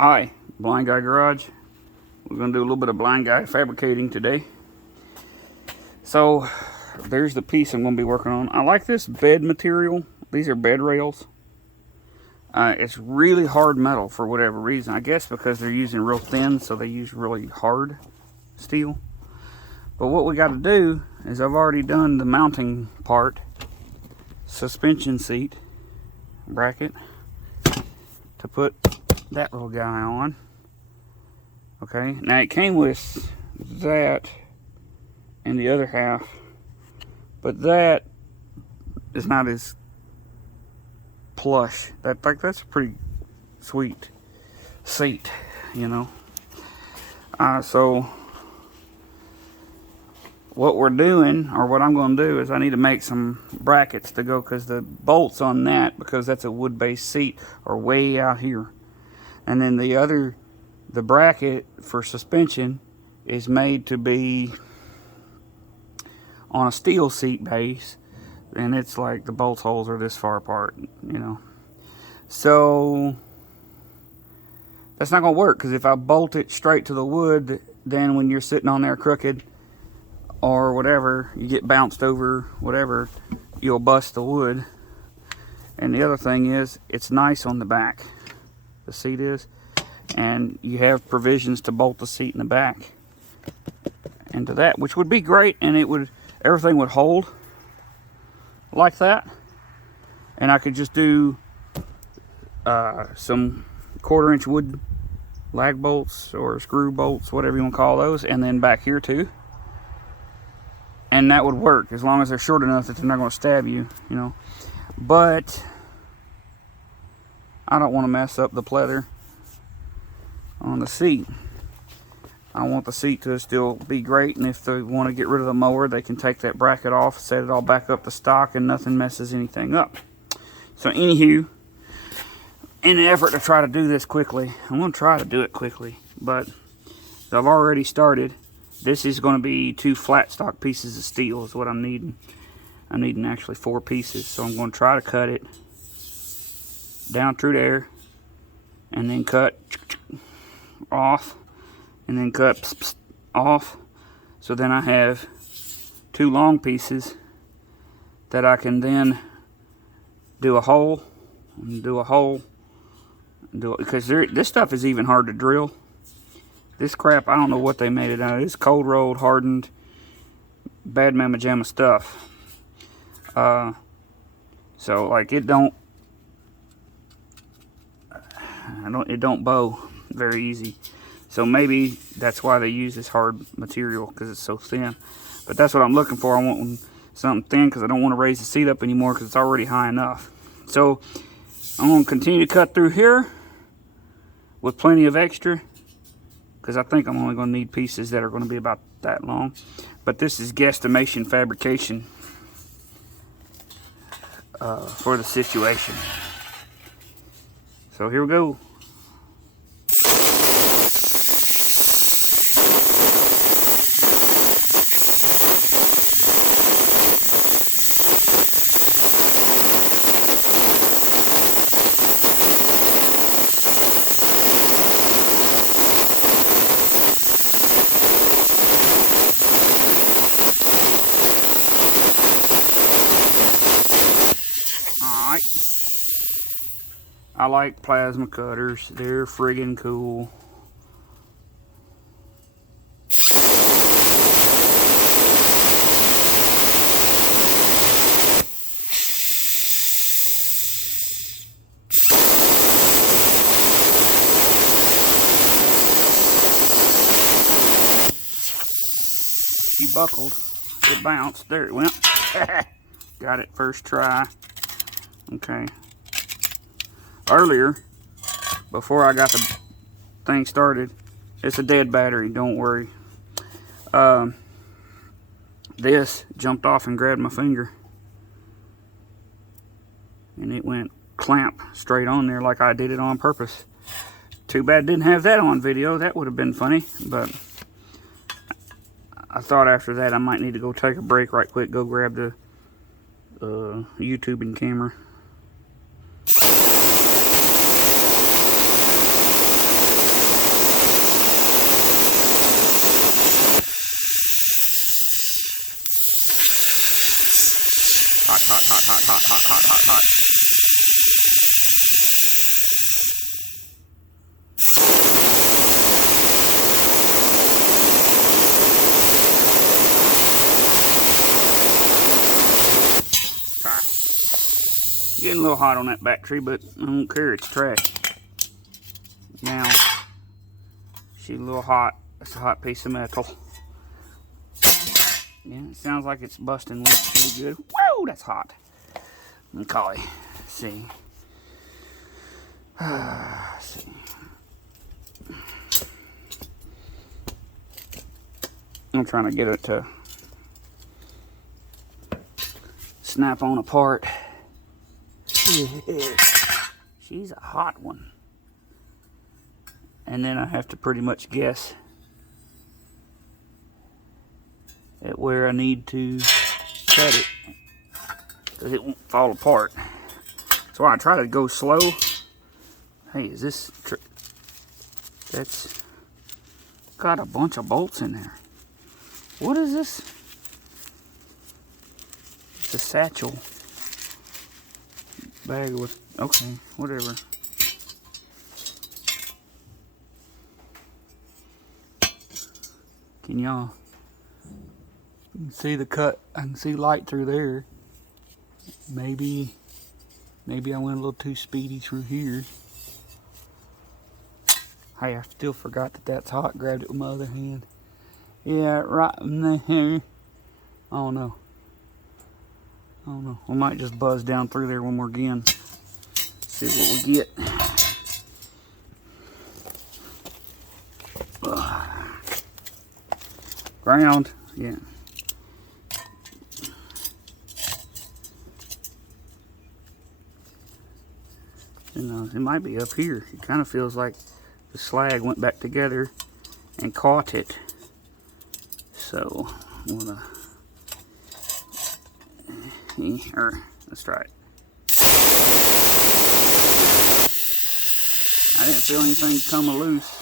Hi, Blind Guy Garage. We're going to do a little bit of blind guy fabricating today. So, there's the piece I'm going to be working on. I like this bed material. These are bed rails. It's really hard metal for whatever reason. I guess because they're using real thin, so they use really hard steel. But what we got to do is I've already done the mounting part. Suspension seat bracket to put that little guy on. Okay, now it came with that and the other half, but that is not as plush. That's a pretty sweet seat, you know. So what we're doing, or what I'm going to do, is I need to make some brackets to go, because the bolts on that, because that's a wood-based seat, are way out here. And then the bracket for suspension is made to be on a steel seat base, and it's like the bolt holes are this far apart, you know. So that's not going to work, because if I bolt it straight to the wood, then when you're sitting on there crooked or whatever, you get bounced over, whatever, you'll bust the wood. And the other thing is, it's nice on the back. The seat is, and you have provisions to bolt the seat in the back into that, which would be great, and everything would hold like that. And I could just do some 1/4-inch wood lag bolts or screw bolts, whatever you want to call those, and then back here too. And that would work, as long as they're short enough that they're not going to stab you, you know. But I don't want to mess up the pleather on the seat. I want the seat to still be great, and if they want to get rid of the mower, they can take that bracket off, set it all back up to stock, and nothing messes anything up. So anywho, in an effort to try to do this quickly, I'm going to try to do it quickly, but I've already started. This is going to be 2 flat stock pieces of steel is what I'm needing. I'm needing actually 4 pieces, so I'm going to try to cut it down through there, and then cut off, and then cut off. So then I have 2 long pieces that I can then do a hole, and do a hole, and do it, because this stuff is even hard to drill. This crap, I don't know what they made it out of. It's cold rolled, hardened, bad mamma jamma stuff. So like it don't bow very easy. So maybe that's why they use this hard material, because it's so thin. But that's what I'm looking for. I want something thin, because I don't want to raise the seat up anymore, because it's already high enough. So I'm going to continue to cut through here with plenty of extra, because I think I'm only going to need pieces that are going to be about that long. But this is guesstimation fabrication for the situation. So here we go. I like plasma cutters. They're friggin' cool. She buckled. It bounced. There it went. Got it first try. Okay. Earlier, before I got the thing started, it's a dead battery, don't worry. This jumped off and grabbed my finger, and it went clamp straight on there like I did it on purpose. Too bad didn't have that on video. That would have been funny, but I thought after that I might need to go take a break right quick, go grab the YouTubing camera. hot, hot, hot, hot, hot, hot, hot, hot. Getting a little hot on that battery, but I don't care, it's trash. Now, she's a little hot. That's a hot piece of metal. Yeah, it sounds like it's busting pretty good. Whoa, that's hot. Okay, let's see. Let's see. I'm trying to get it to snap on apart. She's a hot one. And then I have to pretty much guess at where I need to cut it, because it won't fall apart. So I try to go slow. Hey, is this that's got a bunch of bolts in there. What is this? It's a satchel bag with, okay, whatever. Can y'all see the cut? I can see light through there. Maybe I went a little too speedy through here. Hey, I still forgot that that's hot. Grabbed it with my other hand. Yeah, right in there. Oh no. Oh no. We might just buzz down through there one more again. See what we get. Ground. Yeah. And it might be up here. It kind of feels like the slag went back together and caught it. So I'm gonna, let's try it. I didn't feel anything come loose.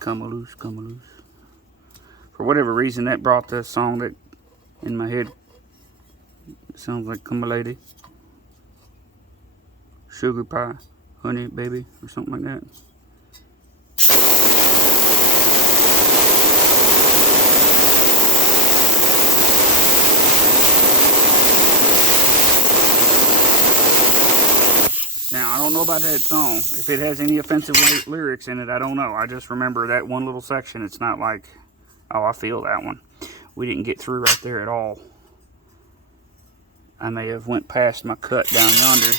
Come loose, come loose. For whatever reason, that brought the song that in my head. It sounds like "Come a Lady," "Sugar Pie," "Honey Baby," or something like that. Now, I don't know about that song. If it has any offensive lyrics in it, I don't know. I just remember that one little section. It's not like, oh, I feel that one. We didn't get through right there at all. I may have went past my cut down yonder.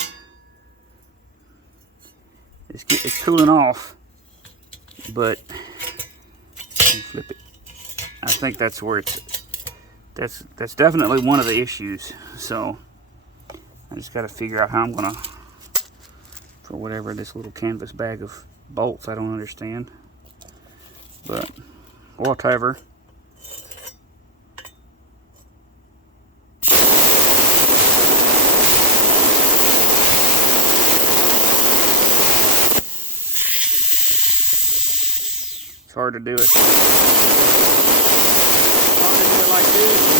It's cooling off, but flip it. I think that's where it's. That's definitely one of the issues. So I just got to figure out how I'm gonna, for whatever this little canvas bag of bolts I don't understand, but whatever. It's hard to do it. It's hard to do it like this.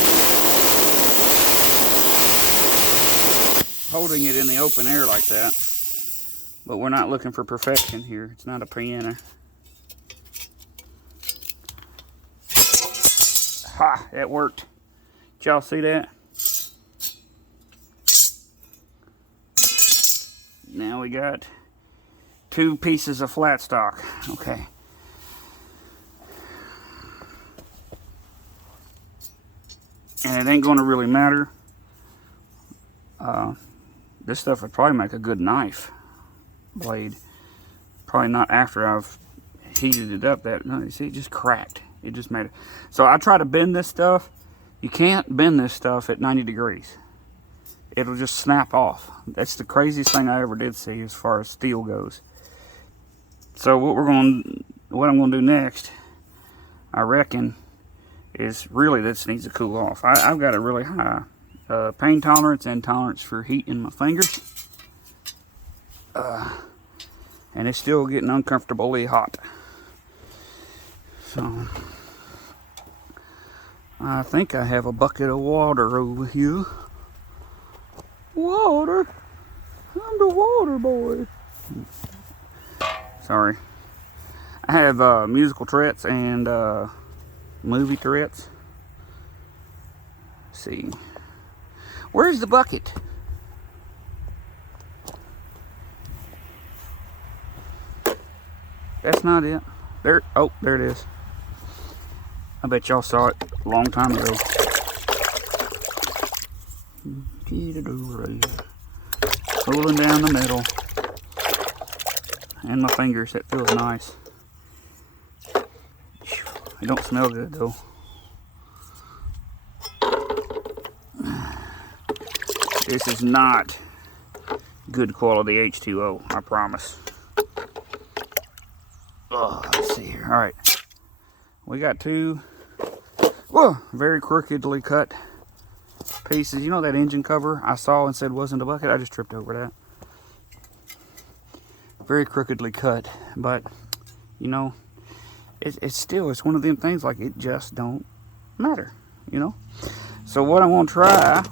Holding it in the open air like that. But we're not looking for perfection here. It's not a piano. Ha! It worked. Did y'all see that? Now we got 2 pieces of flat stock. Okay. And it ain't going to really matter. This stuff would probably make a good knife blade. Probably not after I've heated it up. That, no, you see, it just cracked. It just made it. So I try to bend this stuff. You can't bend this stuff at 90 degrees. It'll just snap off. That's the craziest thing I ever did see as far as steel goes. So what I'm going to do next, I reckon, is really this needs to cool off. I've got a really high pain tolerance and tolerance for heat in my fingers. And it's still getting uncomfortably hot. So I think I have a bucket of water over here. Water? I'm the water boy. Sorry. I have musical Tourette's and movie Tourette's. Let's see. Where's the bucket? That's not it. There. Oh, there it is. I bet y'all saw it a long time ago. Pulling down the middle. And my fingers, that feels nice. It don't smell good though. This is not good quality H2O, I promise. Oh, let's see here. Alright. We got two very crookedly cut pieces. You know that engine cover I saw and said wasn't a bucket? I just tripped over that. Very crookedly cut, but you know, it's one of them things, like, it just don't matter, you know. So what I want to try,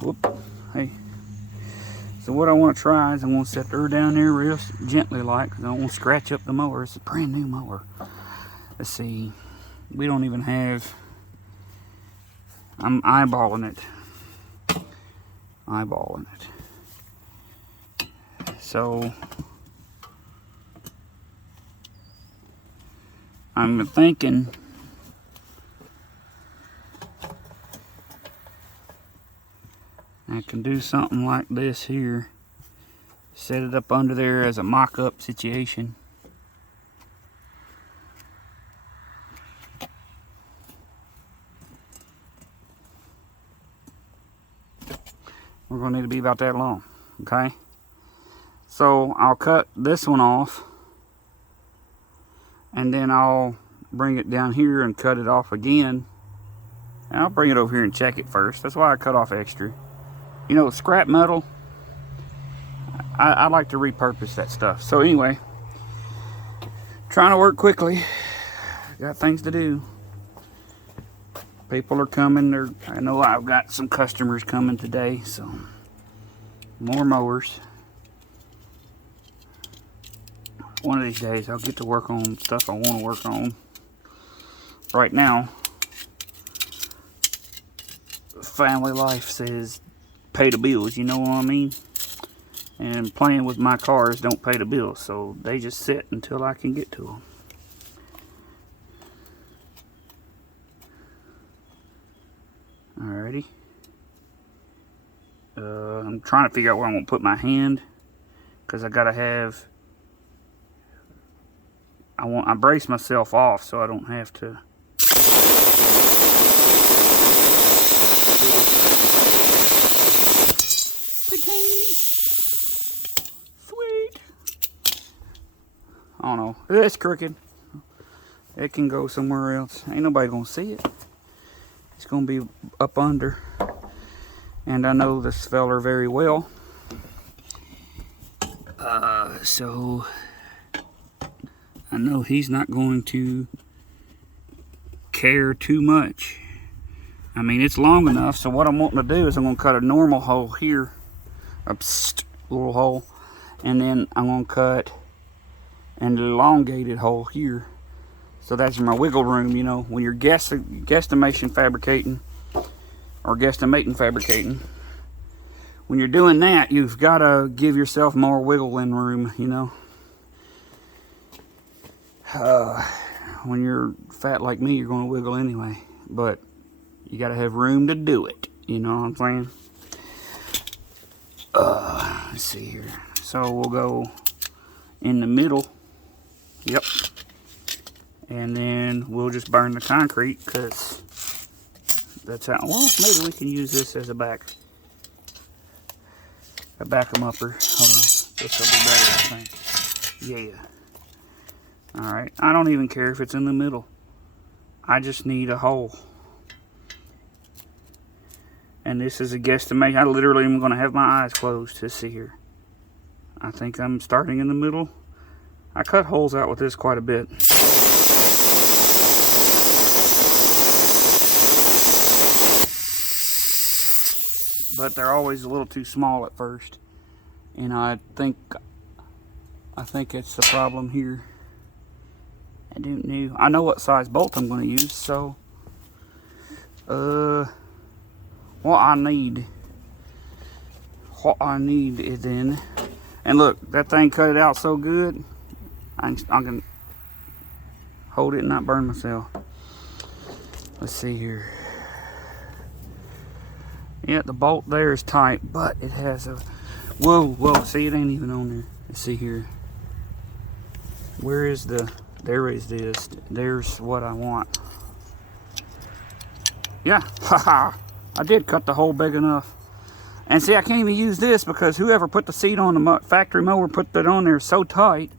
so what I want to try is I want to set her down there real gently, like, because I don't want to scratch up the mower. It's a brand new mower. Let's see, we don't even have, I'm eyeballing it. So I'm thinking I can do something like this here. Set it up under there as a mock-up situation. We're going to need to be about that long, okay? So I'll cut this one off, and then I'll bring it down here and cut it off again. And I'll bring it over here and check it first. That's why I cut off extra. You know, scrap metal, I like to repurpose that stuff. So anyway, trying to work quickly. Got things to do. People are coming. I know I've got some customers coming today, so more mowers. One of these days I'll get to work on stuff I want to work on. Right now, family life says pay the bills, you know what I mean? And playing with my cars don't pay the bills, so they just sit until I can get to them. Alrighty. I'm trying to figure out where I'm going to put my hand, because I gotta have, I brace myself off so I don't have to. Sweet. I don't know. It's crooked. It can go somewhere else. Ain't nobody gonna see it. It's gonna be up under. And I know this feller very well. So I know he's not going to care too much. I mean, it's long enough, so what I'm wanting to do is I'm going to cut a normal hole here, a little hole, and then I'm going to cut an elongated hole here. So that's my wiggle room, you know, when you're guesstimating fabricating, when you're doing that, you've got to give yourself more wiggling room, you know. When you're fat like me, you're going to wiggle anyway, but you got to have room to do it, you know what I'm saying? Let's see here. So we'll go in the middle. Yep. And then we'll just burn the concrete, because that's how, well, maybe we can use this as a back-em-upper. Hold on. This will be better, I think. Yeah. Alright. I don't even care if it's in the middle. I just need a hole. And this is a guesstimate. I literally am going to have my eyes closed to see here. I think I'm starting in the middle. I cut holes out with this quite a bit. but they're always a little too small at first. And I think it's the problem here. I don't know. I know what size bolt I'm going to use, so what I need is in. And look, that thing cut it out so good. I can hold it and not burn myself. Let's see here. Yeah, the bolt there is tight, but it has a whoa. See, it ain't even on there. Let's see here. Where is the? There is this. There's what I want. Yeah, haha. I did cut the hole big enough. And see, I can't even use this because whoever put the seat on the factory mower put that on there so tight.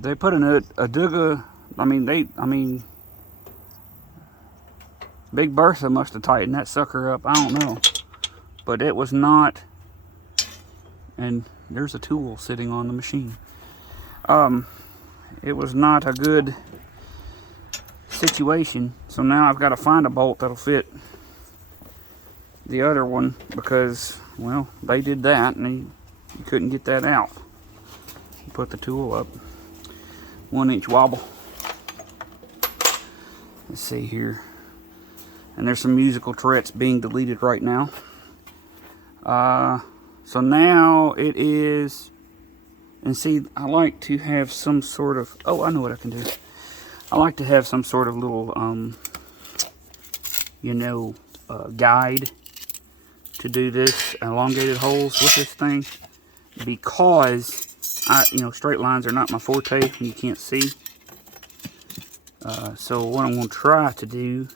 They put in a Duga. I mean, Big Bertha must have tightened that sucker up. I don't know, but it was not. And there's a tool sitting on the machine. It was not a good situation. So now I've got to find a bolt that'll fit the other one because, well, they did that and you couldn't get that out. Put the tool up. 1-inch wobble. Let's see here. And there's some musical Tourette's being deleted right now. So now it is. And see, I like to have some sort of, oh, I know what I can do. I like to have some sort of little, guide to do this elongated holes with this thing, because straight lines are not my forte when you can't see. So what I'm going to try to do,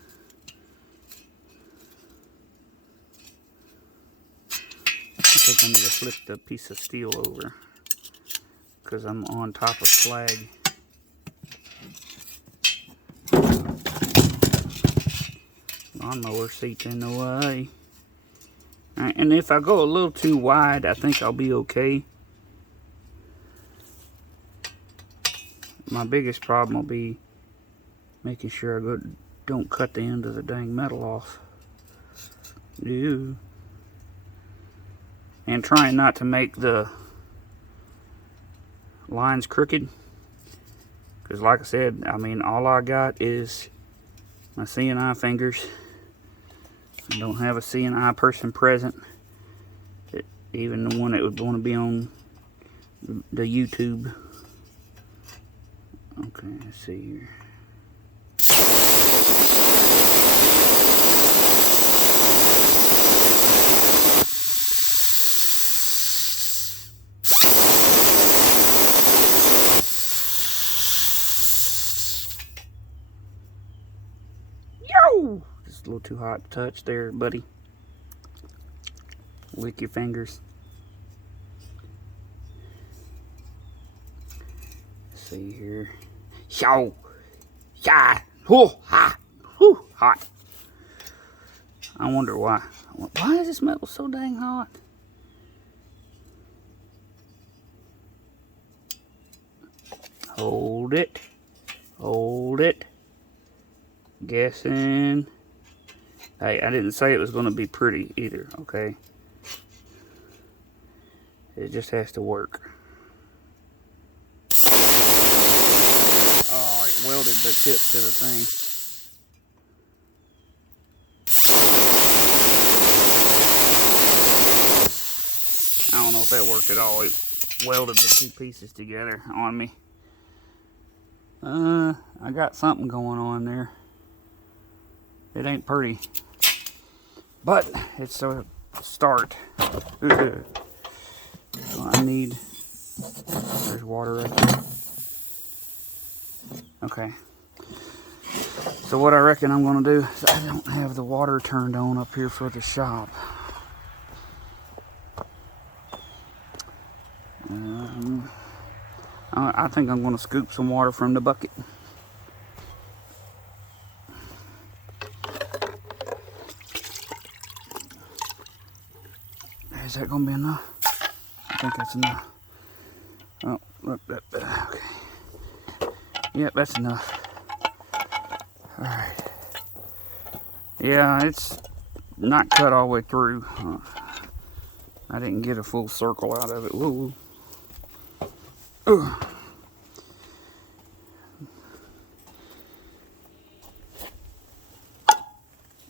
I think I need to flip the piece of steel over, because I'm on top of slag. Lawnmower seat's in the way. Right, and if I go a little too wide, I think I'll be okay. My biggest problem will be making sure I don't cut the end of the dang metal off. Ew. And trying not to make the lines crooked, because like I said, I mean, all I got is my CNI fingers. I don't have a CNI person present, even the one that would want to be on the YouTube. Okay, let's see here. Yo! Just a little too hot to touch there, buddy. Lick your fingers. Let's see here. Yo! Yeah! Oh, hot! Whew, hot. I wonder why. Why is this metal so dang hot? Hold it. Hold it. Guessing. Hey, I didn't say it was going to be pretty either, okay? It just has to work. Oh, it welded the tip to the thing. I don't know if that worked at all. It welded the two pieces together on me. I got something going on there. It ain't pretty, but it's a start. So I need, there's water right there. Okay. So what I reckon I'm going to do is, I don't have the water turned on up here for the shop. I think I'm going to scoop some water from the bucket. Is that going to be enough? I think that's enough. Oh, look, okay. Yep, that's enough. Alright. Yeah, it's not cut all the way through. I didn't get a full circle out of it. Whoa. Ugh.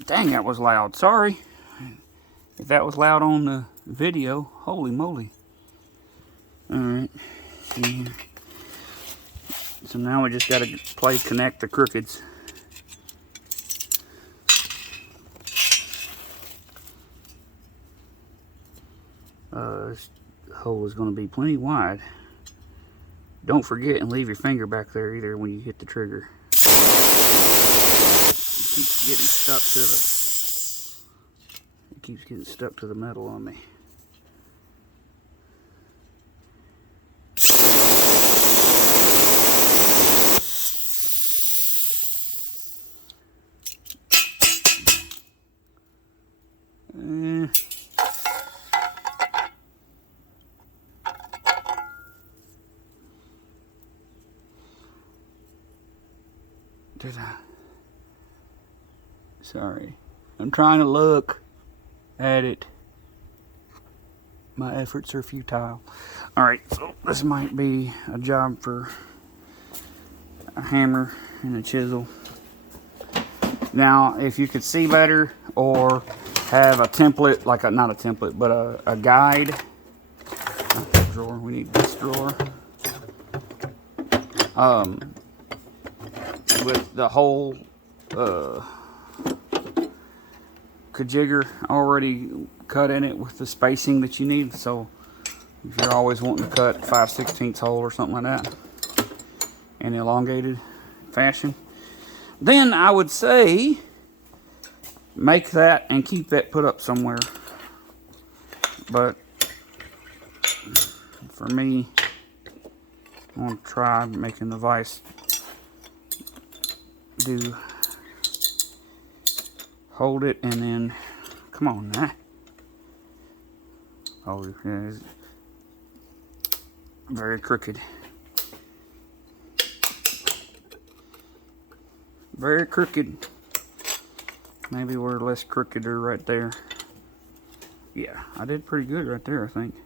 Dang, that was loud. Sorry if that was loud on the video. Holy moly. Alright. So now we just got to connect the crookeds. This hole is going to be plenty wide. Don't forget and leave your finger back there either when you hit the trigger. It keeps getting stuck to the metal on me. Sorry, I'm trying to look at it. My efforts are futile. Alright, so this might be a job for a hammer and a chisel. Now, if you could see better or have a template, like not a template, but a guide. Not that drawer, we need this drawer. With the whole kajigger already cut in it with the spacing that you need. So if you're always wanting to cut 5/16 hole or something like that in elongated fashion, then I would say make that and keep that put up somewhere. But for me, I'm going to try making the vise do hold it and then come on now. Oh, it's very crooked. Very crooked. Maybe we're less crookeder right there. Yeah, I did pretty good right there, I think.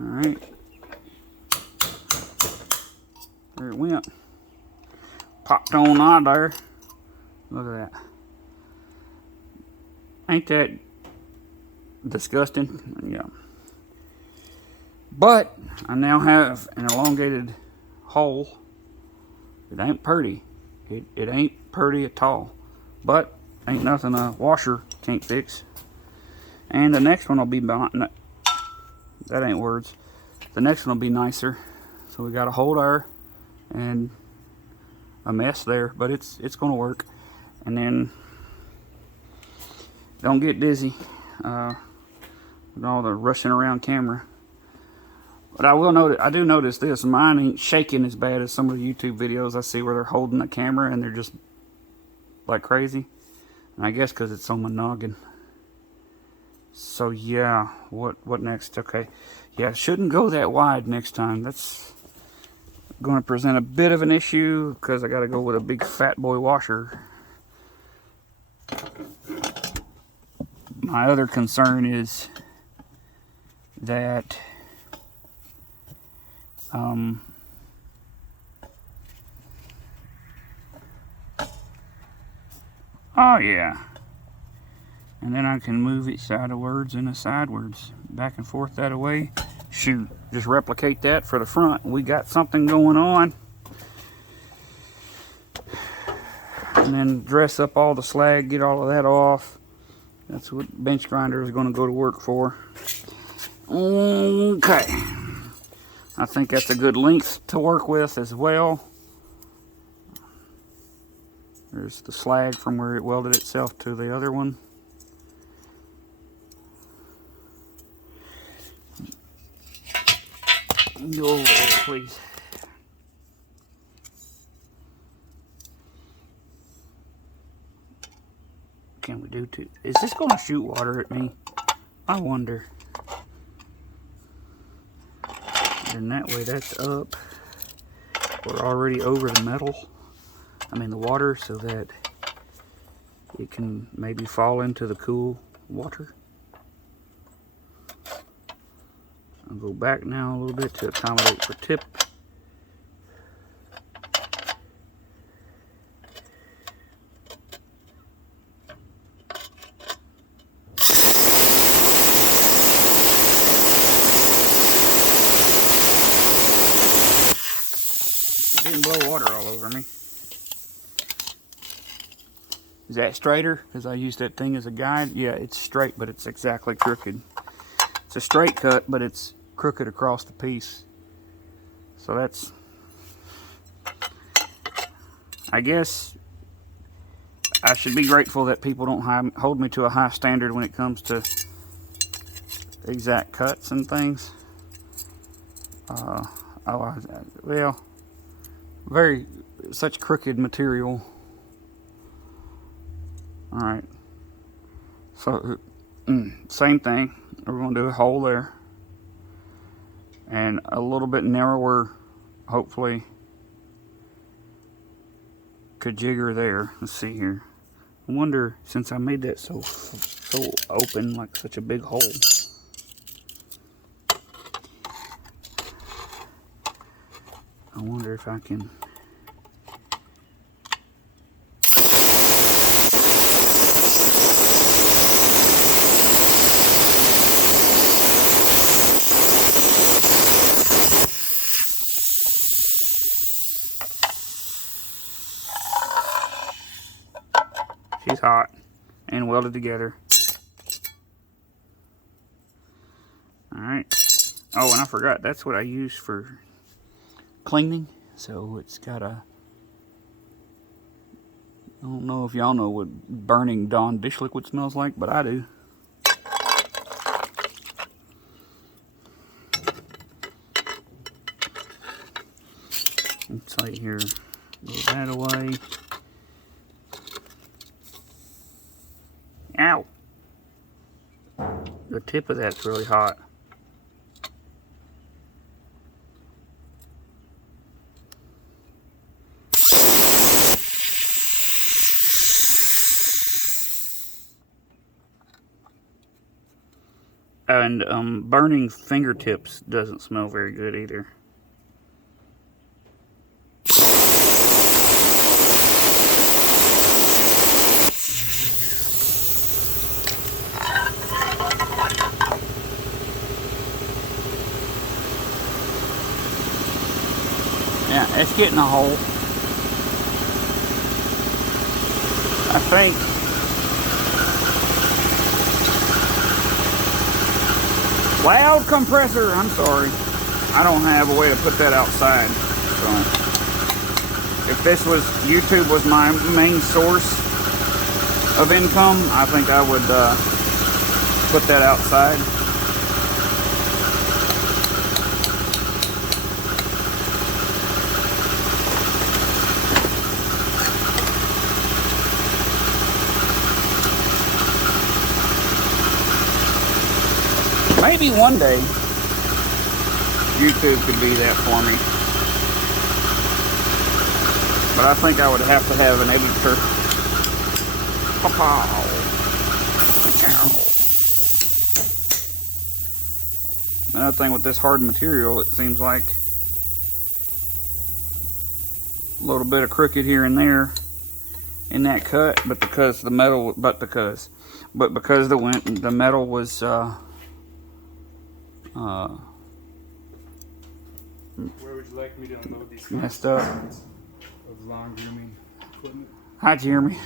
Alright. There it went. Popped on out there. Look at that. Ain't that disgusting? Yeah. But I now have an elongated hole. It ain't pretty. It ain't pretty at all. But ain't nothing a washer can't fix. And the next one will be that ain't words. The next one will be nicer. So we got a hole there and a mess there, but it's gonna work. And then don't get dizzy with all the rushing around camera. But I will notice, I do notice this, mine ain't shaking as bad as some of the YouTube videos I see where they're holding the camera and they're just like crazy. And I guess because it's on my noggin. So yeah, what next? Okay, yeah, shouldn't go that wide next time. That's going to present a bit of an issue because I got to go with a big fat boy washer. My other concern is that oh yeah, and then I can move it sidewards and sidewards, back and forth that way. Shoot, just replicate that for the front. We got something going on. And then dress up all the slag, get all of that off. That's what bench grinder is going to go to work for. Okay. I think that's a good length to work with as well. There's the slag from where it welded itself to the other one. Go over there, please. Can we do two? Is this going to shoot water at me? I wonder. And that way that's up. We're already over the metal. I mean the water, so that it can maybe fall into the cool water. I'll go back now a little bit to accommodate for tip. It didn't blow water all over me. Is that straighter? Because I used that thing as a guide. Yeah, it's straight, but it's exactly crooked. It's a straight cut, but it's crooked across the piece. So that's, I guess I should be grateful that people don't hold me to a high standard when it comes to exact cuts and things. Well, such crooked material. Alright, so same thing. We're going to do a hole there and a little bit narrower, hopefully, jigger there. Let's see here. I wonder, since I made that so open, like such a big hole, I wonder if I can. She's hot and welded together. Alright. Oh, and I forgot, that's what I use for cleaning. So it's got a, I don't know if y'all know what burning Dawn dish liquid smells like, but I do. Let's see here, get that away. Ow! The tip of that's really hot. And burning fingertips doesn't smell very good either. Yeah, it's getting a hole. I think. Loud compressor, I'm sorry. I don't have a way to put that outside. So if this was, YouTube was my main source of income, I think I would put that outside. Maybe one day YouTube could be that for me. But I think I would have to have an editor. Another thing with this hard material, it seems like a little bit of crooked here and there in that cut, but because the metal, because the metal was where would you like me to unload these messed up. Of lawn grooming equipment? Hi, Jeremy.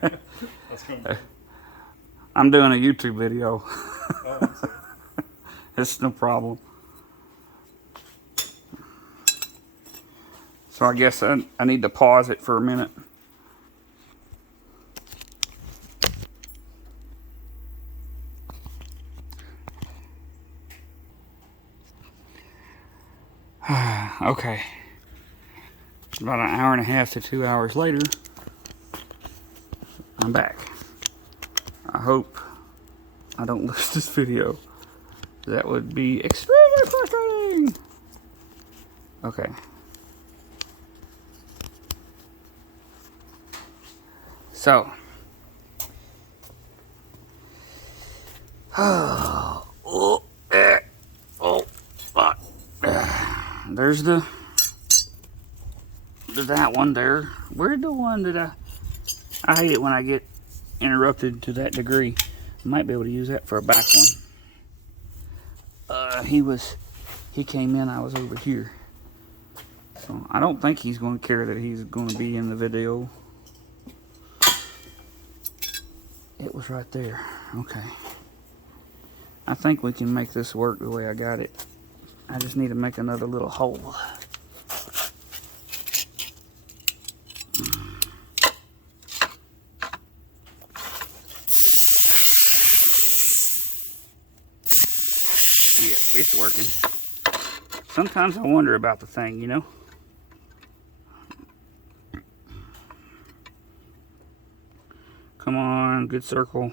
That's coming. I'm doing a YouTube video. Oh, I'm sorry. It's no problem. So I guess I need to pause it for a minute. Okay. About an hour and a half to 2 hours later, I'm back. I hope I don't lose this video. That would be extremely frustrating. Okay. So, Oh, there. Oh, fuck. There's that one there. Where'd the one that I hate it when I get interrupted to that degree. I might be able to use that for a back one. He came in, I was over here. So I don't think he's going to care that he's going to be in the video. It was right there. Okay. I think we can make this work the way I got it. I just need to make another little hole. Yeah, it's working. Sometimes I wonder about the thing, you know? Come on, good circle.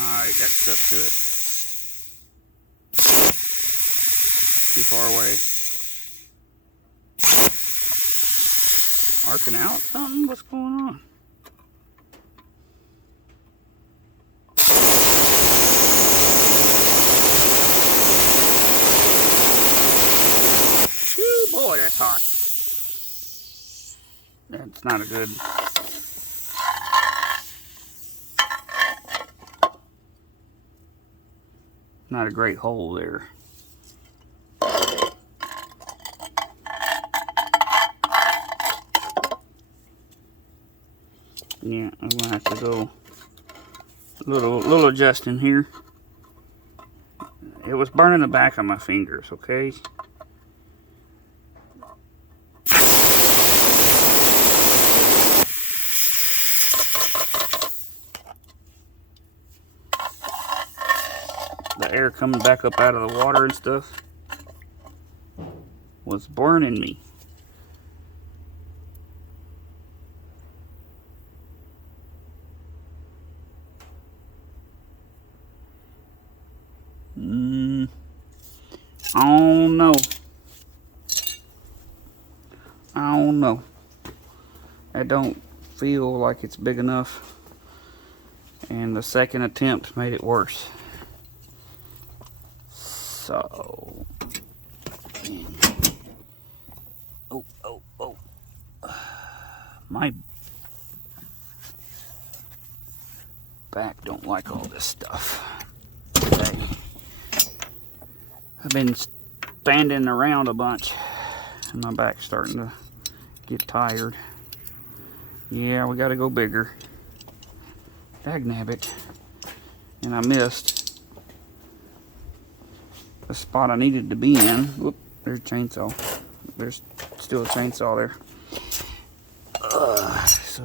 Alright, got stuck to it. Too far away. Arcing out something? What's going on? Whew, boy, that's hot. That's not a good... Not a great hole there. Yeah, I'm gonna have to go a little adjusting here. It was burning the back of my fingers, okay? The air coming back up out of the water and stuff was burning me. I don't know. I don't know. I don't feel like it's big enough. And the second attempt made it worse. So, man. Oh. My back don't like all this stuff. Okay. I've been standing around a bunch and my back's starting to get tired. Yeah, we gotta go bigger. Dagnabbit. And I missed the spot I needed to be in. Whoop, there's a chainsaw. There's still a chainsaw there. So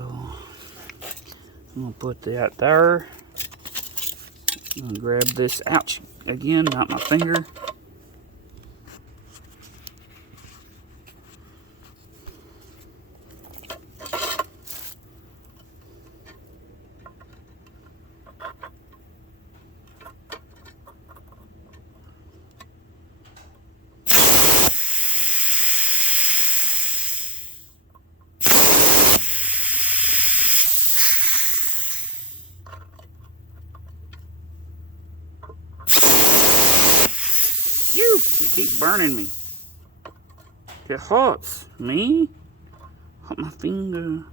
I'm gonna put that there. I'm gonna grab this. Ouch! Again, not my finger. It keeps burning me. It hurts me. Hurt my finger.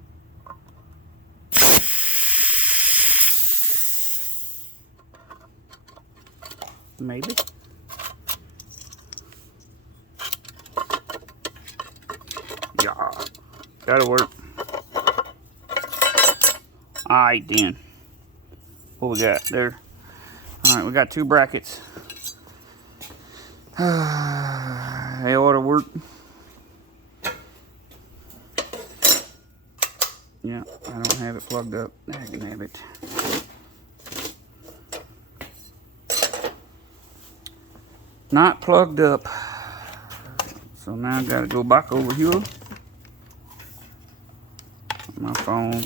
Maybe. Yeah. That'll work. Alright then. What we got there? Alright, we got two brackets. They ought to work. Yeah, I don't have it plugged up. I can have it. Not plugged up. So now I gotta go back over here. My phone,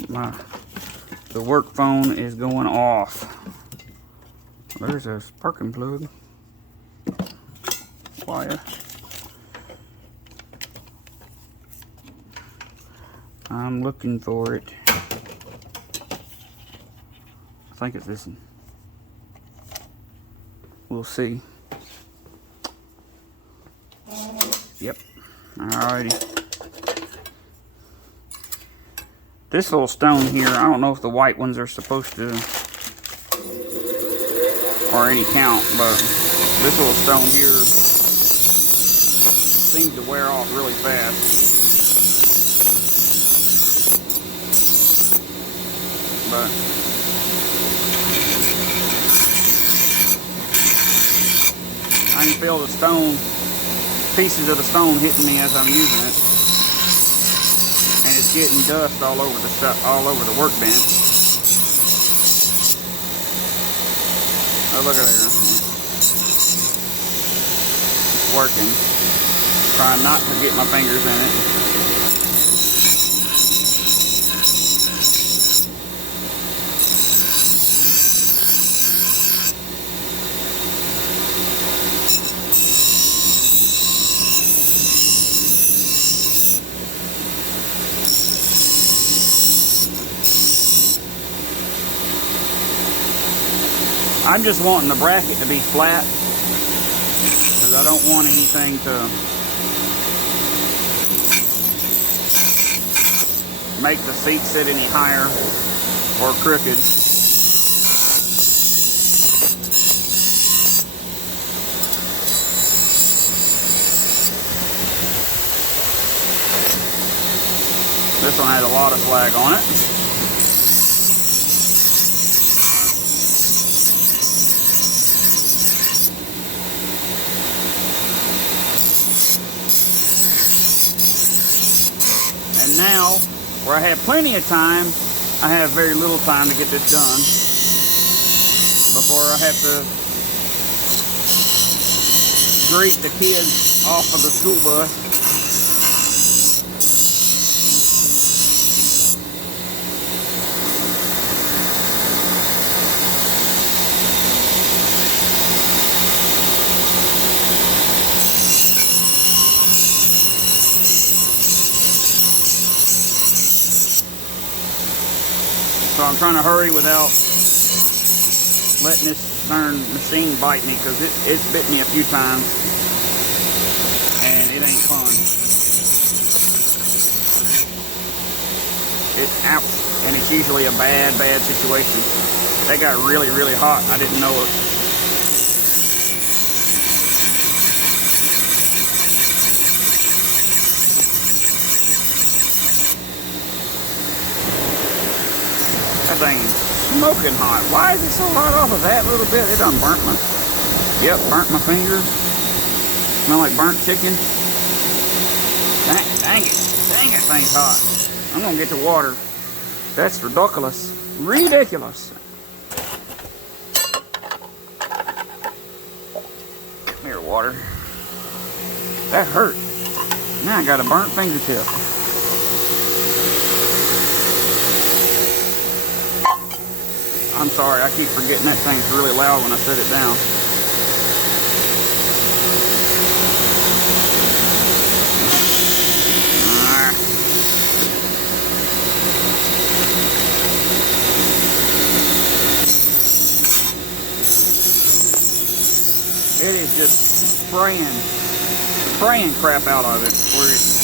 the work phone is going off. There's a sparking plug. Wire. I'm looking for it. I think it's this one. We'll see. Yep. Alrighty. This little stone here, I don't know if the white ones are supposed to or any count, but this little stone here seems to wear off really fast. But I can feel the stone, pieces of the stone hitting me as I'm using it, and it's getting dust all over the workbench. Oh, look at there. It's working. Trying not to get my fingers in it. I'm just wanting the bracket to be flat because I don't want anything to make the seat sit any higher or crooked. This one has a lot of slag on it. And now, where I have plenty of time, I have very little time to get this done before I have to greet the kids off of the school bus. So I'm trying to hurry without letting this darn machine bite me, because it's bit me a few times and it ain't fun. It's ouch, and it's usually a bad situation. That got really, really hot. I didn't know it. That thing is smoking hot. Why is it so hot off of that little bit? It done burnt my, burnt my fingers. Smell like burnt chicken. Dang it. Dang, that thing's hot. I'm gonna get the water. That's ridiculous. Ridiculous. Come here, water. That hurt. Now I got a burnt fingertip. I'm sorry, I keep forgetting that thing's really loud when I set it down. It is just spraying crap out of it. Where it's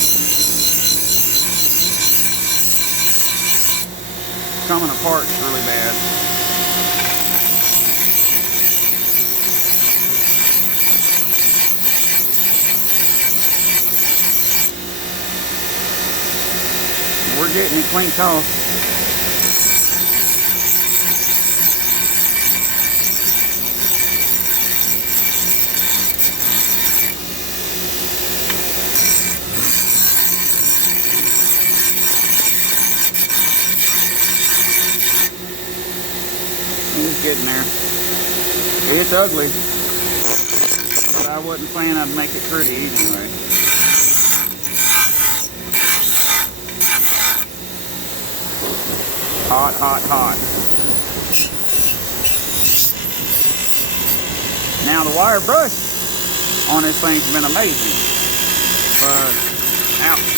coming apart really bad. We're getting it cleaned off. It's getting there. It's ugly, but I wasn't saying I'd make it pretty anyway. Hot, hot, hot. Now the wire brush on this thing's been amazing, but ouch.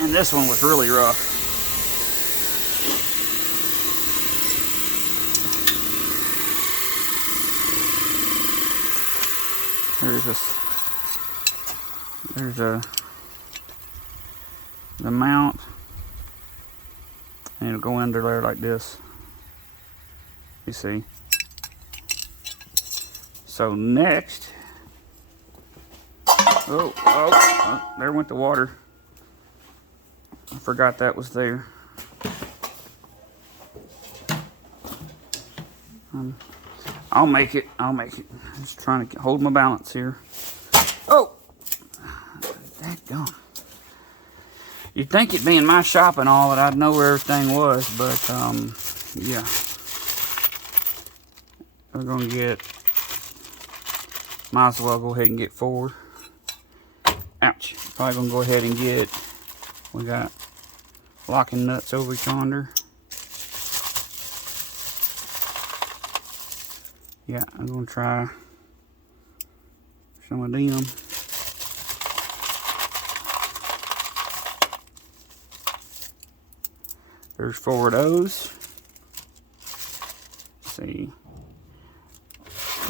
And this one was really rough. There's the mount, and it'll go under there like this. You see. So next, oh, there went the water. I forgot that was there. I'll make it. Just trying to hold my balance here. Oh, dadgum. You'd think it being my shop and all that I'd know where everything was, but yeah. We're gonna get. Might as well go ahead and get 4. Ouch. Probably gonna go ahead and get. We got locking nuts over yonder. Yeah, I'm gonna try some of them. There's 4 of those. Let's see.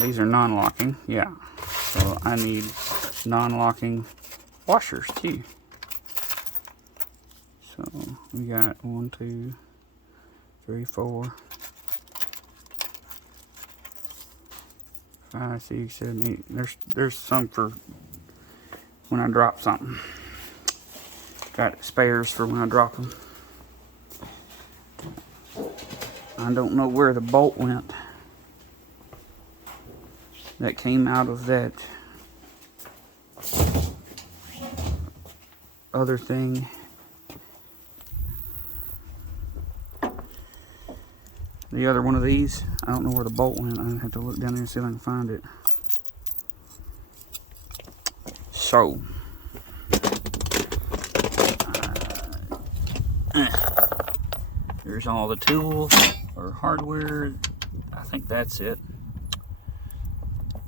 These are non-locking, yeah. So I need non-locking washers too. So we got 1, 2, 3, 4, 5, 6, 7, 8. There's some for when I drop something. Got spares for when I drop them. I don't know where the bolt went that came out of that other thing. The other one of these, I don't know where the bolt went. I have to look down there and see if I can find it. So, there's all the tools or hardware. I think that's it.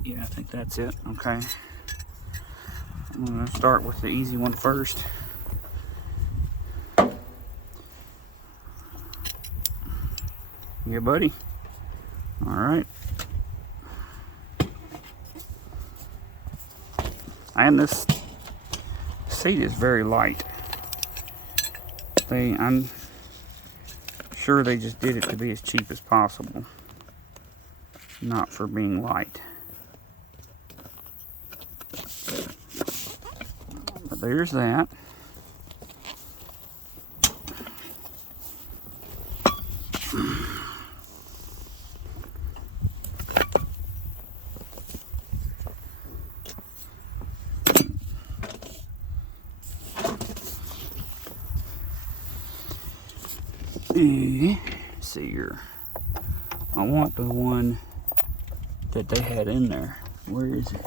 Yeah, I think that's it. Okay. I'm going to start with the easy one first. Yeah, buddy. All right. And this seat is very light. I'm sure they just did it to be as cheap as possible, not for being light. But there's that. See here. I want the one that they had in there. Where is it?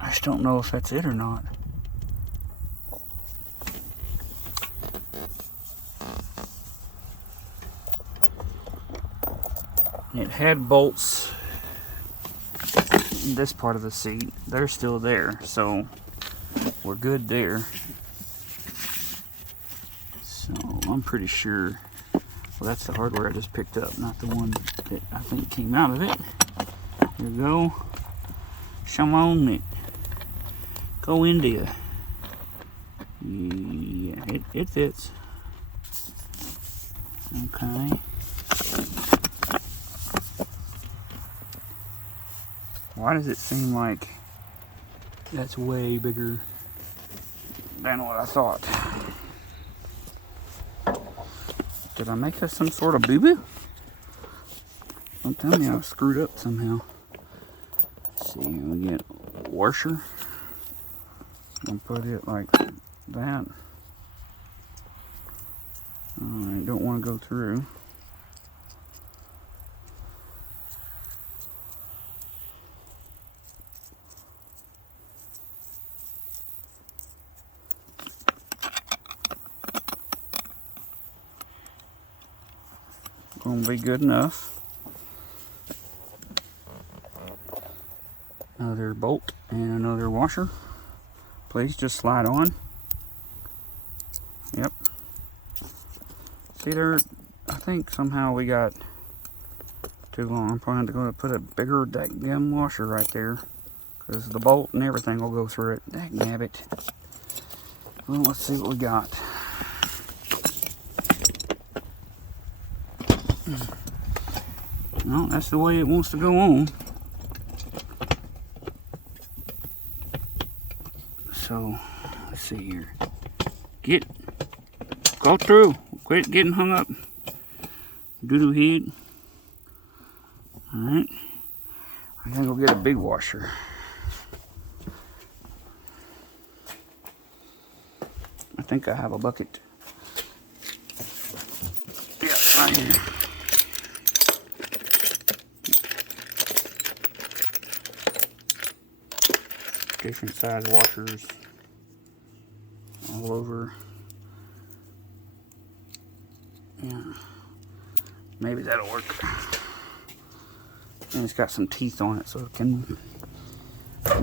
I just don't know if that's it or not. It had bolts in this part of the seat. They're still there, so we're good there. So I'm pretty sure. Well, that's the hardware I just picked up, not the one that I think came out of it. Here we go. Come on it. Go India. Yeah, it fits. Okay. Why does it seem like that's way bigger than what I thought? Did I make us some sort of boo-boo? Don't tell me I screwed up somehow. Let's see, we get a washer. I'm gonna put it like that. I don't want to go through. Gonna be good enough. Another another bolt and another washer. Please just slide on. Yep. See there, I think somehow we got too long. I'm probably going to put a bigger dadgum washer right there, because the bolt and everything will go through it. Dagnabbit. Well, let's see what we got. Well, that's the way it wants to go on. So, let's see here. Go through. Quit getting hung up. Doodoo head. Alright. I gotta go get a big washer. I think I have a bucket. Yeah, right here. Different size washers all over. Yeah, maybe that'll work. And it's got some teeth on it, so it can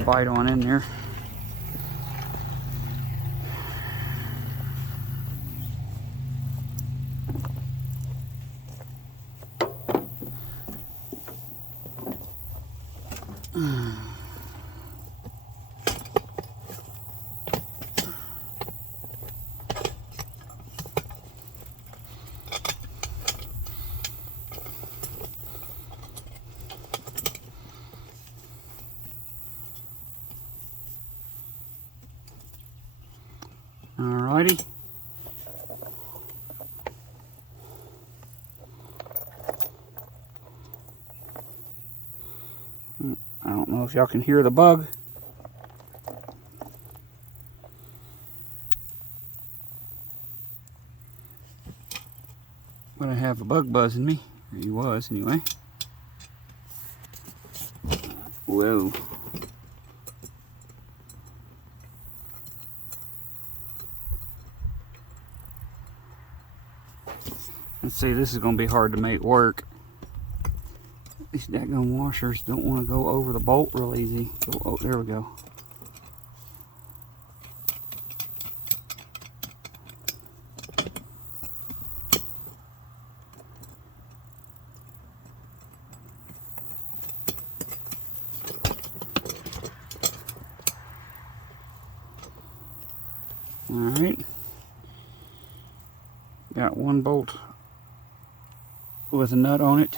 bite on in there. Alrighty. I don't know if y'all can hear the bug. But I have a bug buzzing me. Or he was, anyway. Whoa. Let's see, this is going to be hard to make work. These daggone washers don't want to go over the bolt real easy. Oh, there we go. Alright. Got one bolt with a nut on it.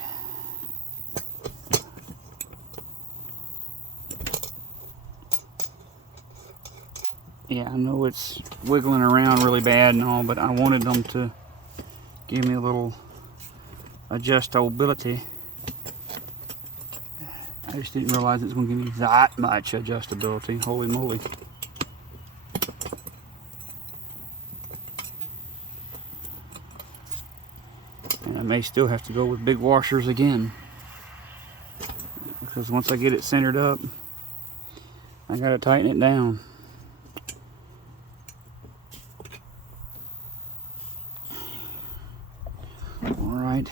Yeah, I know it's wiggling around really bad and all, but I wanted them to give me a little adjustability. I just didn't realize it was going to give me that much adjustability. Holy moly. And I may still have to go with big washers again, because once I get it centered up, I got to tighten it down. Alright.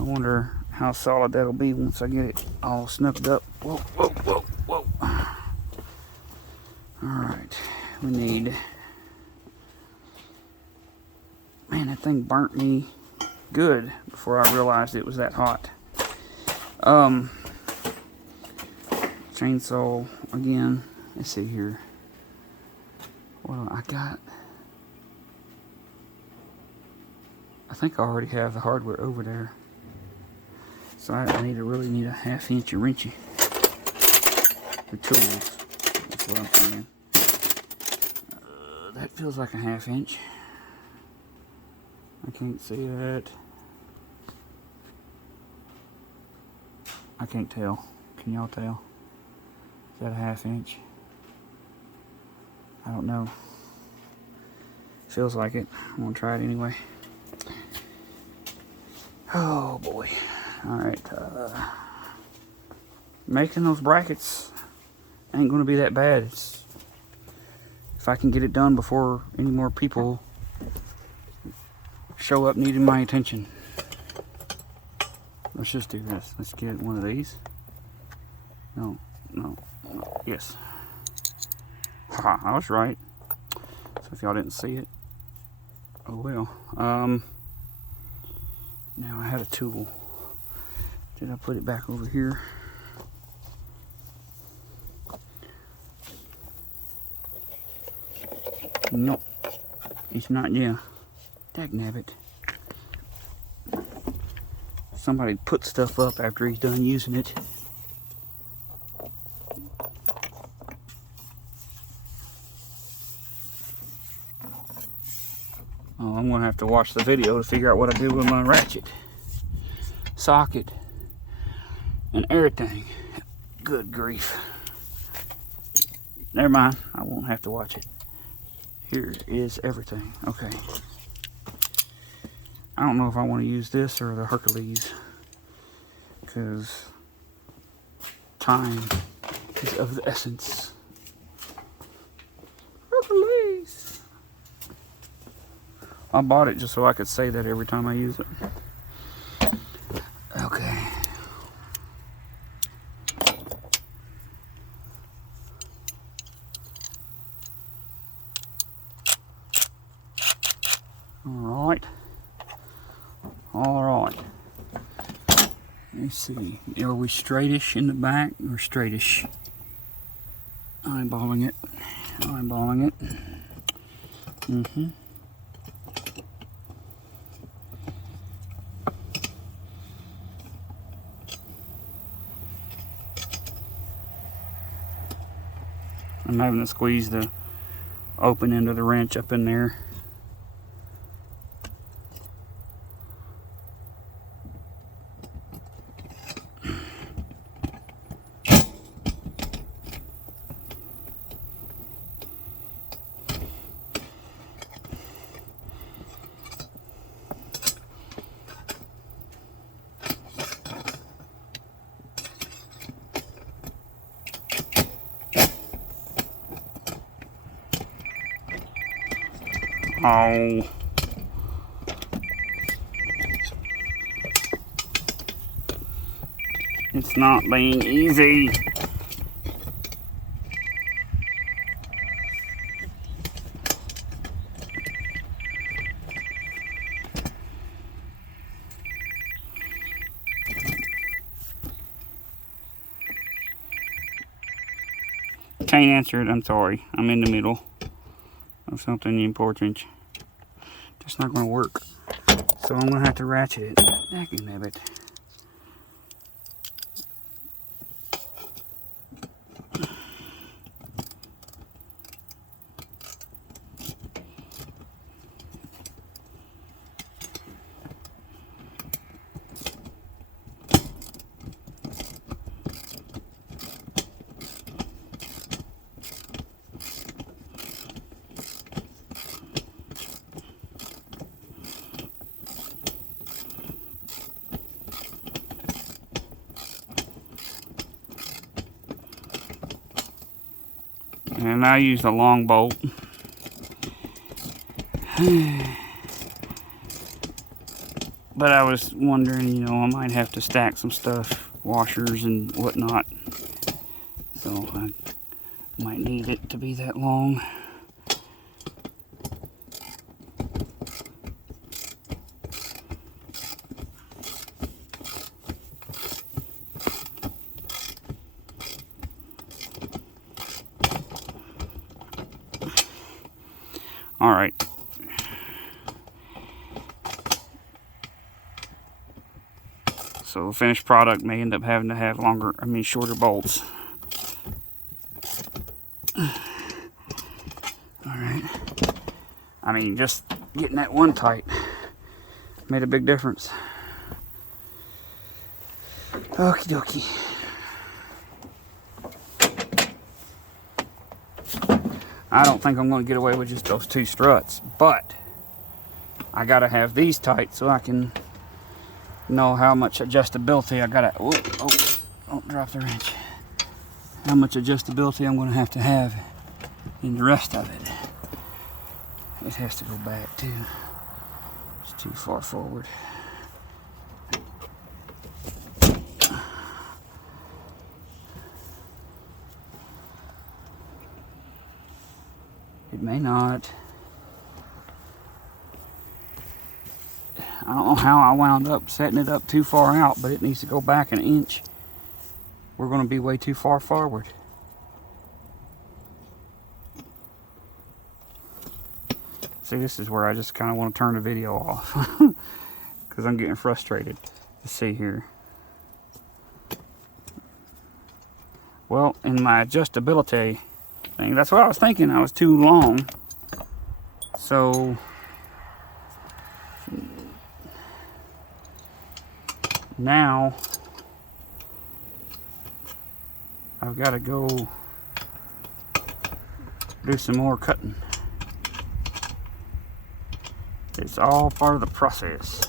I wonder how solid that'll be once I get it all snuffed up. Whoa, whoa, whoa, whoa. Alright. We need... Man, that thing burnt me good before I realized it was that hot. Chainsaw again. Let's see here. What do I got? I think I already have the hardware over there. So I really need a 1/2 inch of wrenchy. The tools. That's what I'm saying. That feels like a 1/2 inch. I can't see that. I can't tell. Can y'all tell? Is that a 1/2 inch? I don't know. Feels like it. I'm gonna try it anyway. Oh boy. Alright. Making those brackets ain't gonna be that bad. If I can get it done before any more people show up needing my attention. Let's just do this. Let's get one of these. No, no, no. Yes. Haha, I was right. So if y'all didn't see it, oh well. Now I had a tool. Did I put it back over here? Nope. It's not there. Dagnabbit. Somebody put stuff up after he's done using it. Oh, I'm gonna have to watch the video to figure out what I do with my ratchet, socket, and everything. Good grief. Never mind, I won't have to watch it. Here is everything. Okay. I don't know if I want to use this or the Hercules, because time is of the essence. Hercules! I bought it just so I could say that every time I use it. Okay. Alright. Alright. Let's see. Are we straightish in the back or straightish? Eyeballing it. Eyeballing it. Mm-hmm. I'm having to squeeze the open end of the wrench up in there. Oh. It's not being easy. Can't answer it, I'm sorry. I'm in the middle of something important. Just not gonna work. So I'm gonna have to ratchet it. Dagnabbit. And I used a long bolt. But I was wondering, you know, I might have to stack some stuff, washers and whatnot. So I might need it to be that long. All right. So the finished product may end up having to have shorter bolts. All right. I mean, just getting that one tight made a big difference. Okie dokie. I don't think I'm going to get away with just those two struts, but I got to have these tight so I can know how much adjustability I got to, oh, don't drop the wrench. How much adjustability I'm going to have in the rest of it. It has to go back too. It's too far forward. It may not. I don't know how I wound up setting it up too far out, but it needs to go back an inch. We're going to be way too far forward. See, this is where I just kind of want to turn the video off because I'm getting frustrated. Let's see here. Well, in my adjustability thing, that's what I was thinking. I was too long. So now I've got to go do some more cutting. It's all part of the process.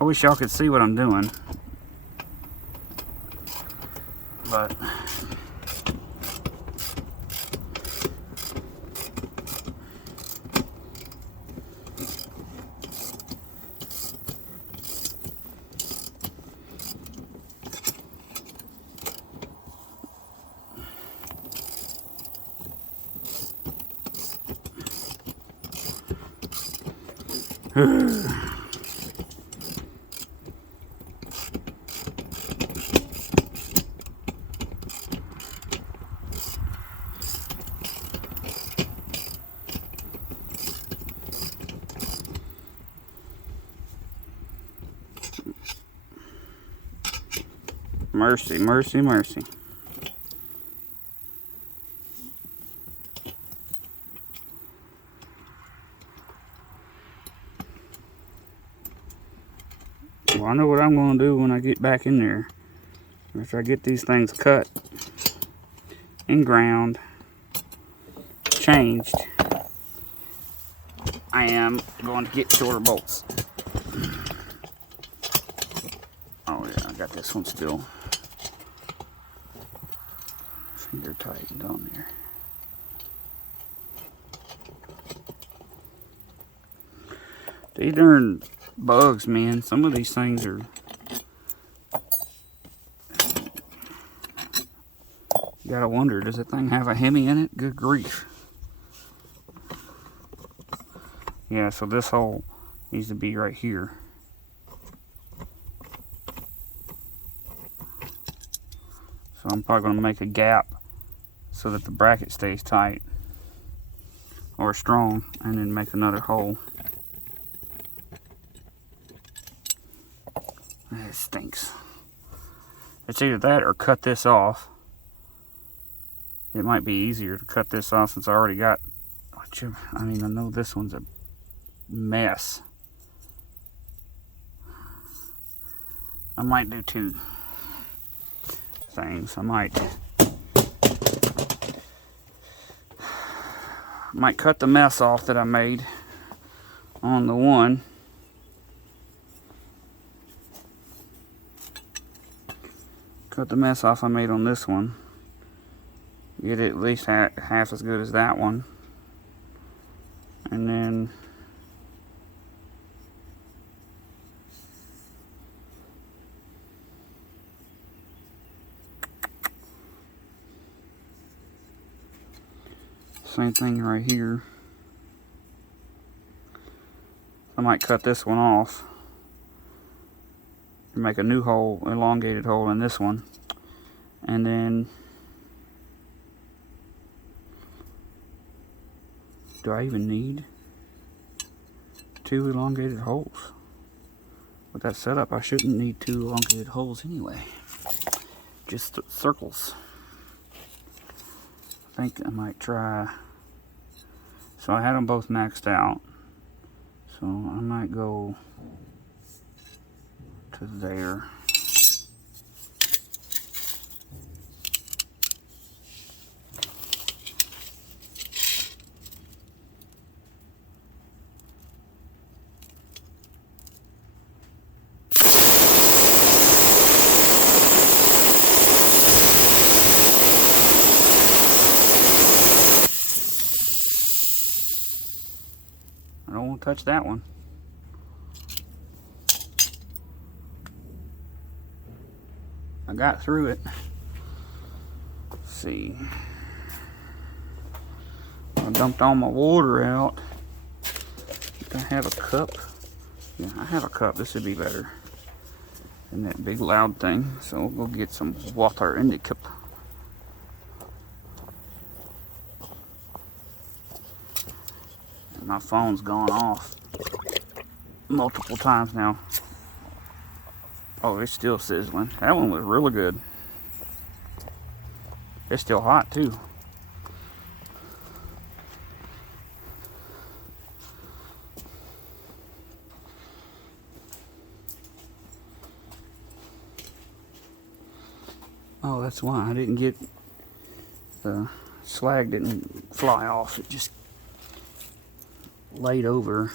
I wish y'all could see what I'm doing, but mercy, mercy, mercy. Well, I know what I'm going to do when I get back in there. After I get these things cut and ground, changed, I am going to get shorter bolts. Oh yeah, I got this one still finger tightened on there. These darn bugs, man. Some of these things are... You gotta wonder, does that thing have a Hemi in it? Good grief. Yeah, so this hole needs to be right here. So I'm probably going to make a gap so that the bracket stays tight or strong, and then make another hole. It stinks. It's either that or cut this off. It might be easier to cut this off since I already got... I mean, I know this one's a mess. I might do two things. I might cut the mess off that I made on the one. Cut the mess off I made on this one. Get it at least half as good as that one. And then same thing right here. I might cut this one off and make a new hole, elongated hole in this one, and then do I even need two elongated holes? With that setup, I shouldn't need two elongated holes anyway. Just circles. I think I might try. So I had them both maxed out. So I might go to there. I don't want to touch that one. I got through it. Let's see. I dumped all my water out. Do I have a cup? Yeah, I have a cup. This would be better than that big loud thing. So we'll go get some water in the cup. My phone's gone off multiple times now. Oh, it's still sizzling. That one was really good. It's still hot too. Oh, that's why I didn't get the slag didn't fly off. It just laid over.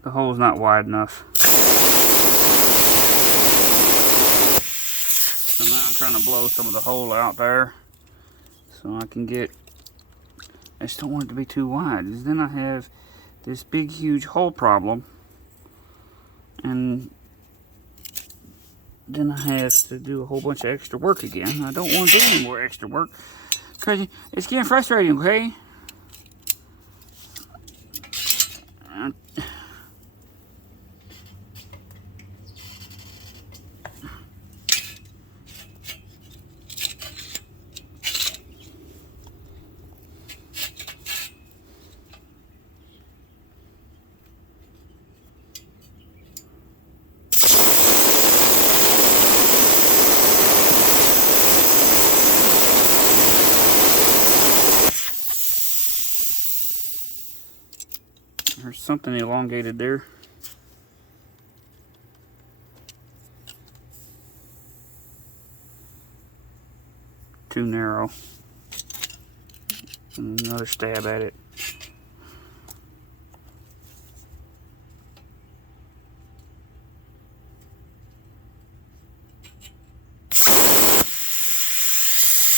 The hole's not wide enough. So now I'm trying to blow some of the hole out there so I can get, I just don't want it to be too wide, because then I have this big huge hole problem, and then I have to do a whole bunch of extra work again. I don't want to do any more extra work because it's getting frustrating, okay? There's something elongated there. Too narrow. Another stab at it.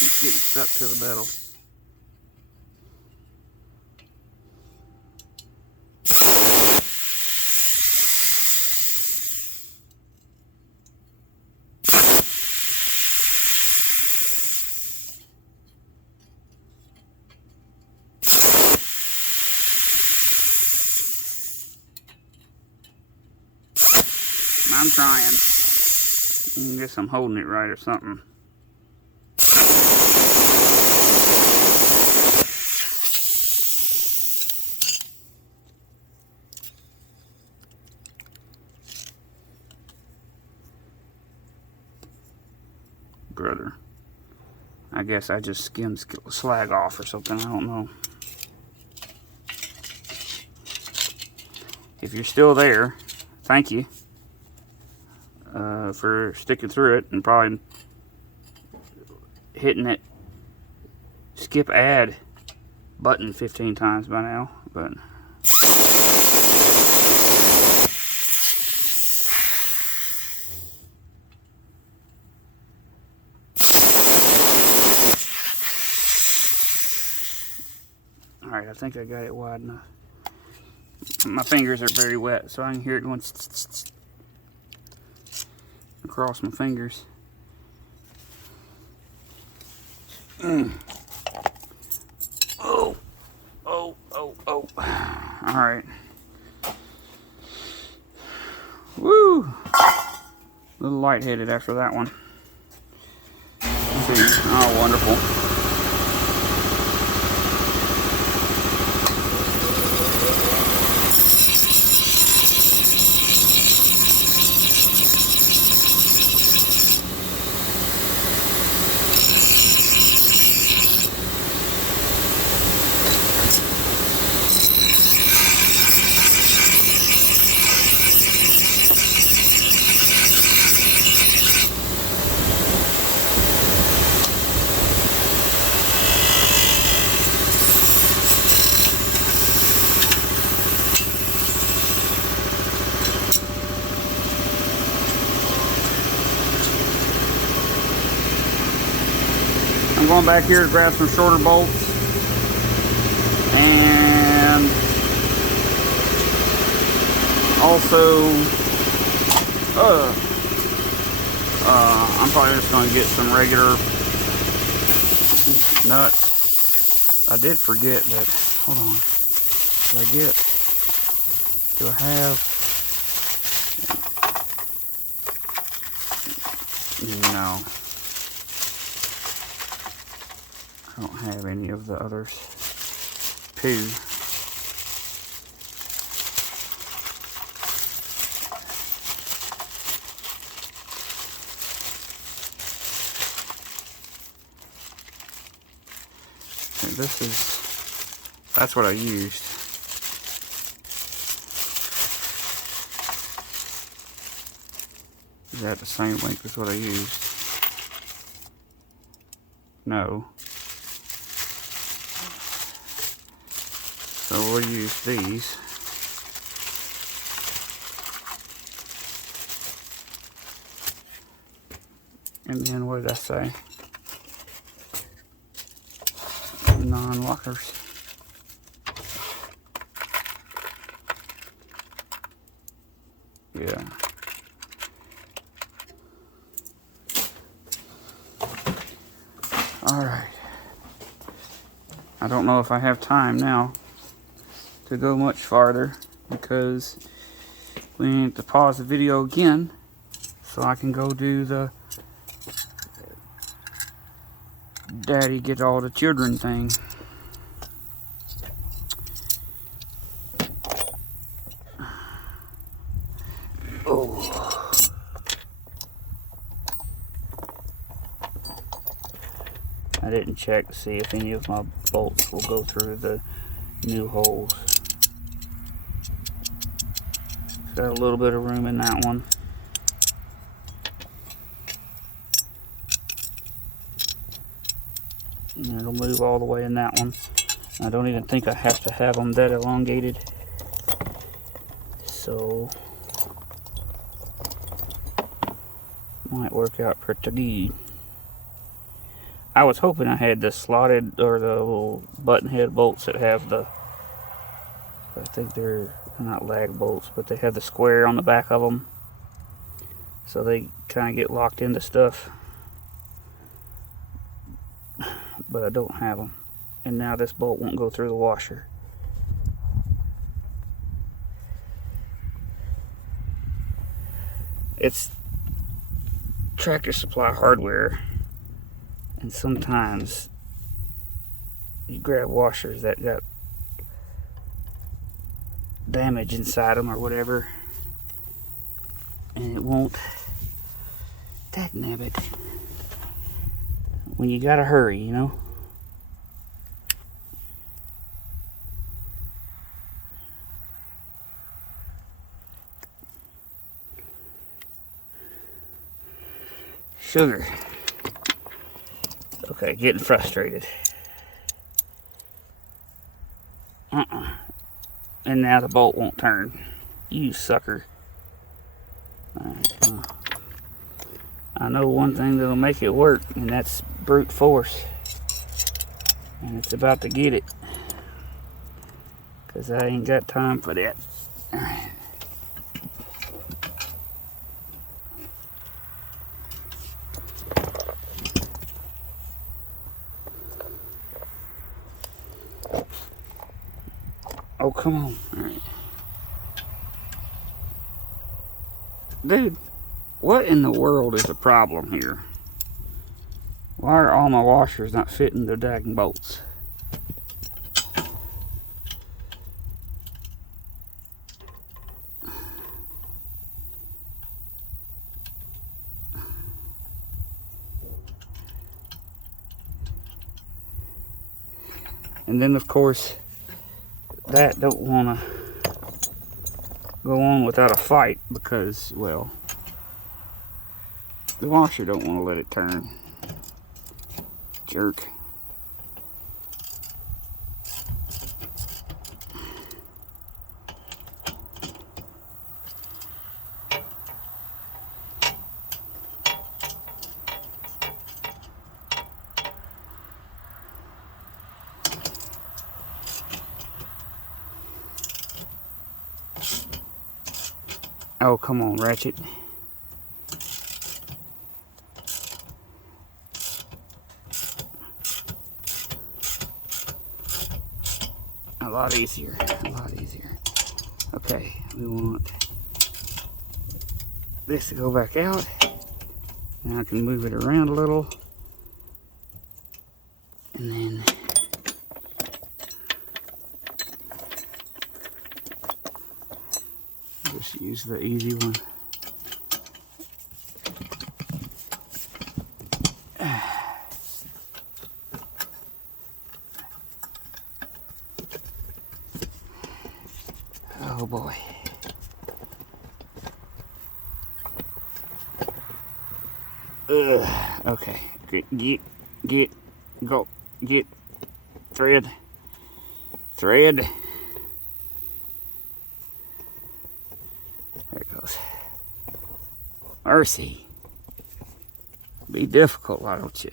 Keeps getting stuck to the metal. I'm trying. I guess I'm holding it right or something. Brother. I guess I just skimmed slag off or something. I don't know. If you're still there, thank you. For sticking through it and probably hitting that skip add button 15 times by now, but alright, I think I got it wide enough. My fingers are very wet, so I can hear it going across my fingers. Oh, oh, oh, oh. All right. Woo. A little lightheaded after that one. Let's see. Oh, wonderful. I'm going back here to grab some shorter bolts, and also I'm probably just going to get some regular nuts. I did forget that. Hold on. Do I have? No. I don't have any of the others. Two. That's what I used. Is that the same length as what I used? No. So we'll use these. And then what did I say? Non-lockers. Yeah. Alright. I don't know if I have time now to go much farther, because we need to pause the video again so I can go do the daddy get all the children thing. Oh. I didn't check to see if any of my bolts will go through the new holes. Got a little bit of room in that one. And it'll move all the way in that one. I don't even think I have to have them that elongated. So, might work out pretty good. I was hoping I had the slotted, or the little button head bolts that have the, I think they're not lag bolts, but they have the square on the back of them, so they kind of get locked into stuff. But I don't have them, and now this bolt won't go through the washer. It's Tractor Supply hardware, and sometimes you grab washers that got damage inside them or whatever, and it won't. Dagnabbit. When you gotta hurry, you know. Sugar. Okay, getting frustrated. And now the bolt won't turn. You sucker. I know one thing that'll make it work, and that's brute force. And it's about to get it, because I ain't got time for that. Oh, come on. All right. Dude, What in the world is the problem here? Why are all my washers not fitting the dagging bolts? And then of course, that don't want to go on without a fight because, well, the washer don't want to let it turn. Jerk. Oh, come on, Ratchet. A lot easier, a lot easier. Okay, we want this to go back out. Now I can move it around a little. And then just use the easy one. Oh boy. Okay. Get, go, get, thread. There it goes. Mercy. Be difficult, why don't you?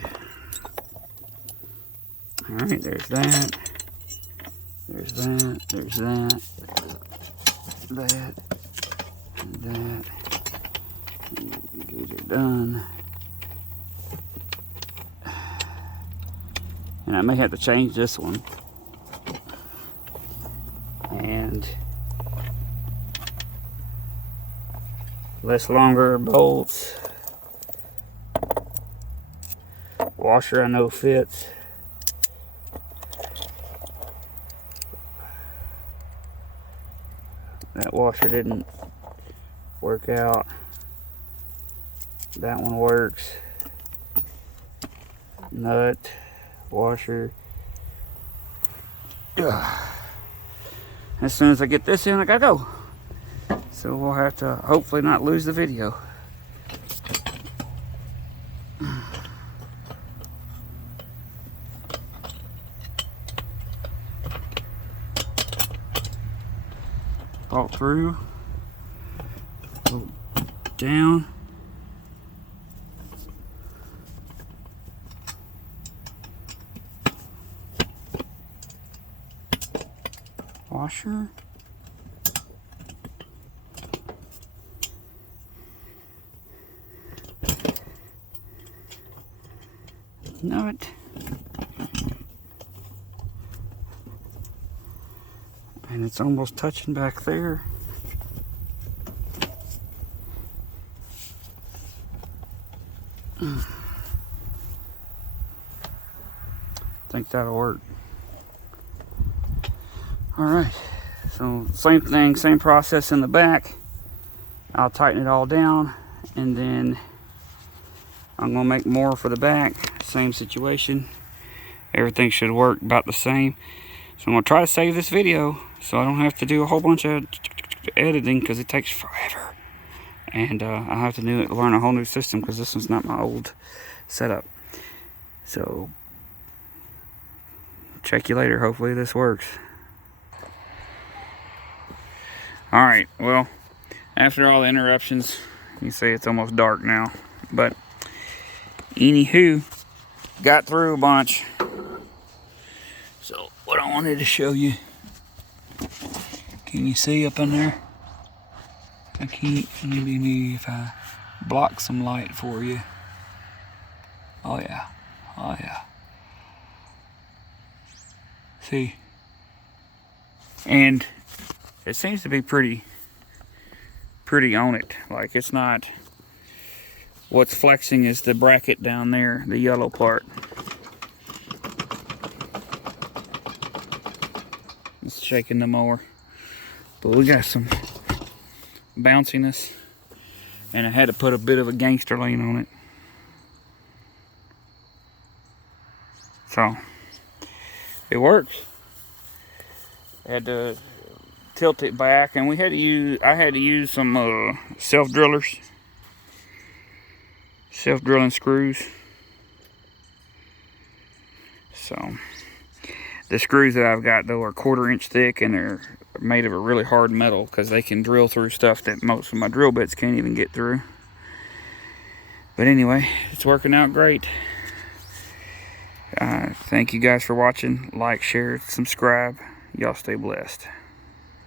Alright, there's that. There's that. There's that. That. And that. And these are done. And I may have to change this one. And less longer bolts. Washer I know fits. That washer didn't work out. That one works. Nut, washer. Ugh. As soon as I get this in, I gotta go. So we'll have to hopefully not lose the video. Bolt through, go down. Washer. Nut. And it's almost touching back there. Think that'll work. Alright, so same thing, same process in the back. I'll tighten it all down and then I'm going to make more for the back. Same situation. Everything should work about the same. So I'm going to try to save this video so I don't have to do a whole bunch of editing because it takes forever. And I have to learn a whole new system because this one's not my old setup. So check you later. Hopefully this works. Alright, well, after all the interruptions, you see it's almost dark now. But anywho, got through a bunch. So what I wanted to show you, can you see up in there? I can't, maybe if I block some light for you. Oh yeah, oh yeah. See? And it seems to be pretty on it. Like it's not What's flexing is the bracket down there, the yellow part. It's shaking the mower. But we got some bounciness. And I had to put a bit of a gangster lean on it. So, it works. I had to tilt it back, and I had to use some self-drilling screws. So, the screws that I've got though are 1/4 inch thick, and they're made of a really hard metal because they can drill through stuff that most of my drill bits can't even get through. But anyway, it's working out great. Thank you guys for watching. Like, share, subscribe. Y'all stay blessed.